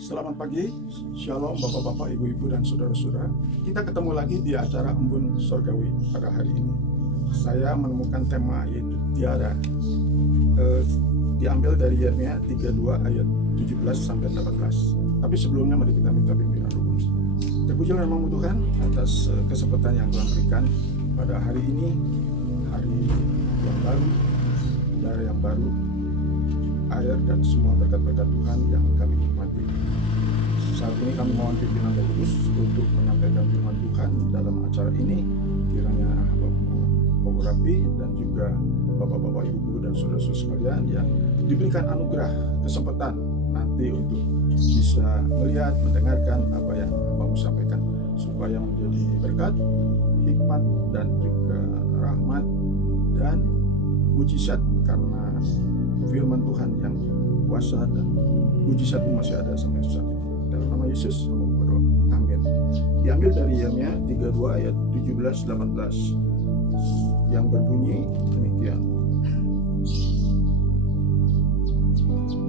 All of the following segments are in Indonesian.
Selamat pagi, Shalom Bapak-Bapak, Ibu-Ibu, dan Saudara-saudara. Kita ketemu lagi di acara Embun Sorgawi pada hari ini. Saya menemukan tema yaitu tiada, diambil dari Yeremia 32 ayat 17-18. Tapi sebelumnya mari kita minta pimpinan Roh Kudus. Terpujilah nama Tuhan atas kesempatan yang Tuhan berikan pada hari ini, hari yang baru, udara yang baru, air dan semua berkat-berkat Tuhan yang kami nikmati. Saat ini kami mohon pimpinan Roh Kudus untuk menyampaikan firman Tuhan dalam acara ini. Kiranya Bapak Rabi dan juga Bapak-Bapak, Ibu-Ibu, dan Saudara-saudara sekalian yang diberikan anugerah kesempatan nanti untuk bisa melihat, mendengarkan apa yang Bapak sampaikan, supaya menjadi berkat, hikmat, dan juga rahmat dan mujizat, karena firman Tuhan yang kuasa dan mujizat itu masih ada sampai saat ini. Dalam nama Yesus, berdoa. Amin. Diambil dari Yeremia 32 ayat 17-18 yang berbunyi demikian.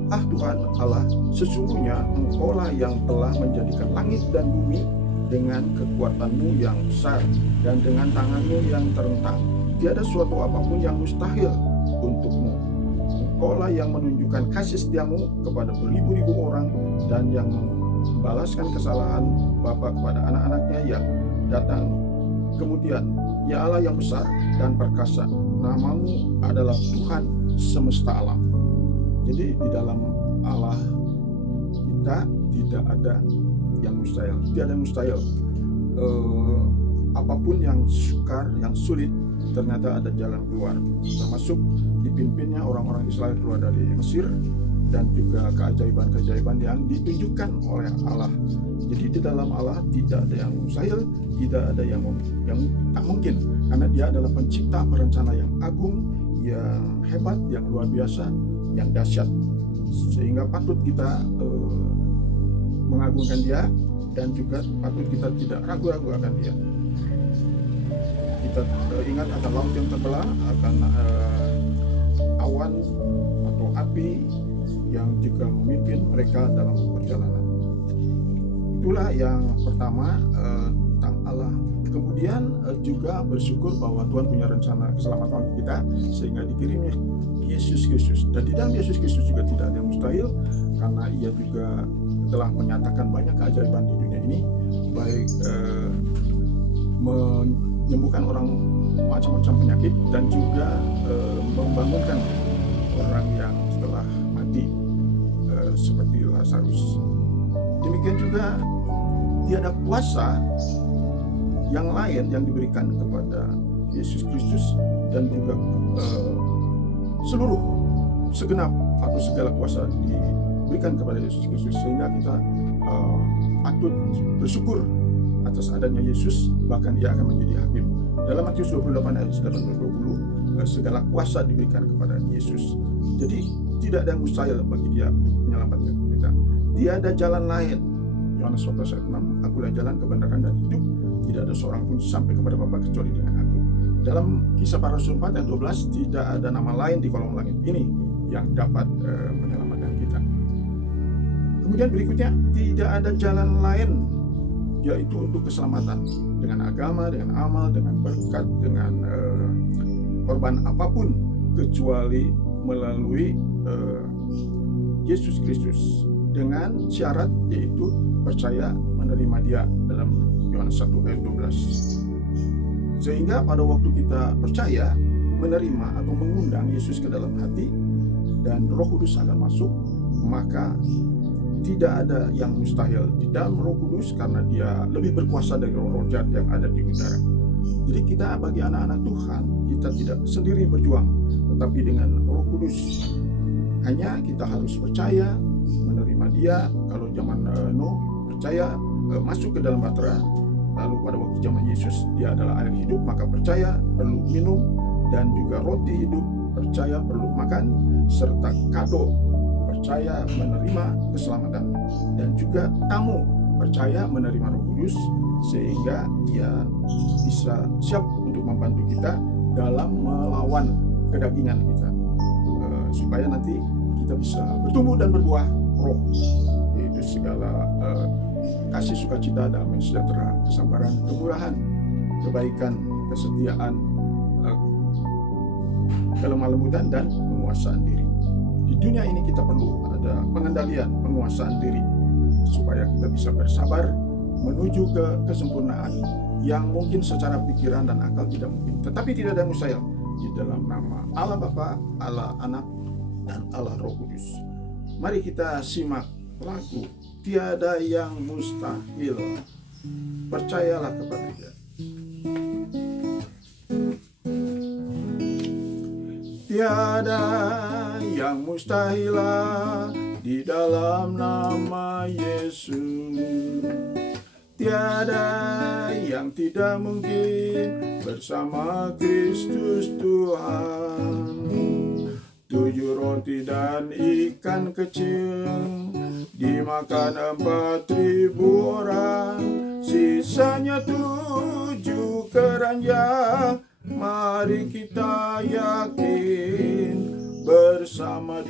Ah Tuhan Allah, sesungguhnya Engkaulah yang telah menjadikan langit dan bumi dengan kekuatan-Mu yang besar dan dengan tangan-Mu yang terentang. Tiada suatu apapun yang mustahil untuk-Mu. Engkaulah yang menunjukkan kasih setia-Mu kepada beribu-ribu orang dan yang membalaskan kesalahan bapa kepada anak-anaknya yang datang kemudian. Ya Allah yang besar dan perkasa, nama-Mu adalah Tuhan semesta alam. Jadi di dalam Allah kita tidak ada yang mustahil, tidak ada yang mustahil. Apapun yang sukar, yang sulit, ternyata ada jalan keluar. Termasuk dipimpinnya orang-orang Israel keluar dari Mesir, dan juga keajaiban-keajaiban yang ditunjukkan oleh Allah. Jadi di dalam Allah tidak ada yang mustahil, tidak ada yang tak mungkin, karena Dia adalah pencipta perencana yang agung, yang hebat, yang luar biasa, yang dahsyat, sehingga patut kita mengagungkan Dia, dan juga patut kita tidak ragu-ragu akan Dia. Kita ingat akan laut yang terbelah, akan awan atau api yang juga memimpin mereka dalam perjalanan. Itulah yang pertama tentang Allah. Kemudian juga bersyukur bahwa Tuhan punya rencana keselamatan kita, sehingga dikirimnya Yesus Kristus. Dan di dalam Yesus Kristus juga tidak ada yang mustahil, karena Ia juga telah menyatakan banyak keajaiban di dunia ini, baik menyembuhkan orang macam-macam penyakit, dan juga membangunkan orang yang setelah mati, seperti Lazarus. Demikian juga tiada kuasa yang lain yang diberikan kepada Yesus Kristus, dan juga seluruh segenap atau segala kuasa diberikan kepada Yesus Kristus, sehingga kita patut bersyukur atas adanya Yesus. Bahkan Ia akan menjadi hakim. Dalam Matius 28 ayat 18-20, segala kuasa diberikan kepada Yesus. Jadi tidak ada yang mustahil bagi Dia untuk menyelamatkan kita. Tiada jalan lain. Yohanes 14 ayat 6, Akulah jalan, kebenaran, dan hidup. Tidak ada seorang pun sampai kepada Bapa kecuali dengan Aku. Dalam Kisah Para Rasul 4 ayat 12, tidak ada nama lain di kolong langit ini yang dapat menyelamatkan kita. Kemudian berikutnya, tidak ada jalan lain, yaitu untuk keselamatan, dengan agama, dengan amal, dengan berkat, dengan korban apapun, kecuali melalui Yesus Kristus, dengan syarat yaitu percaya, menerima Dia, dalam Yohanes 1 ayat 12. Sehingga pada waktu kita percaya, menerima atau mengundang Yesus ke dalam hati, dan Roh Kudus akan masuk, maka tidak ada yang mustahil di dalam Roh Kudus, karena Dia lebih berkuasa dari roh-roh jahat yang ada di udara. Jadi kita bagi anak-anak Tuhan, kita tidak sendiri berjuang, tetapi dengan Roh Kudus. Hanya kita harus percaya, menerima Dia. Kalau zaman Nuh percaya, masuk ke dalam bahtera. Lalu pada waktu zaman Yesus, Dia adalah air hidup, maka percaya perlu minum, dan juga roti hidup, percaya perlu makan, serta kado, percaya menerima keselamatan, dan juga tamu, percaya menerima Roh Kudus, sehingga Ia bisa siap untuk membantu kita dalam melawan kedagingan kita, supaya nanti kita bisa bertumbuh dan berbuah roh, yaitu segala kasih, sukacita, damai, sejahtera, kesabaran, kemurahan, kebaikan, kesetiaan, kelemah lembutan, dan penguasaan diri. Di dunia ini kita perlu ada pengendalian, penguasaan diri, supaya kita bisa bersabar menuju ke kesempurnaan yang mungkin secara pikiran dan akal tidak mungkin. Tetapi tidak ada mustahil di dalam nama Allah Bapa, Allah Anak, dan Allah Roh Kudus. Mari kita simak lagu Tiada Yang Mustahil. Percayalah kepada Dia. Tiada yang mustahil di dalam nama Yesus. Tiada yang tidak mungkin bersama Kristus Tuhan. 7 roti dan ikan kecil dimakan 4.000 orang, sisanya 7 keranjang. Mari kita yakin bersama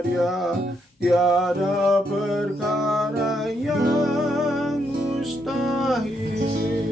Dia, tiada perkara yang mustahil.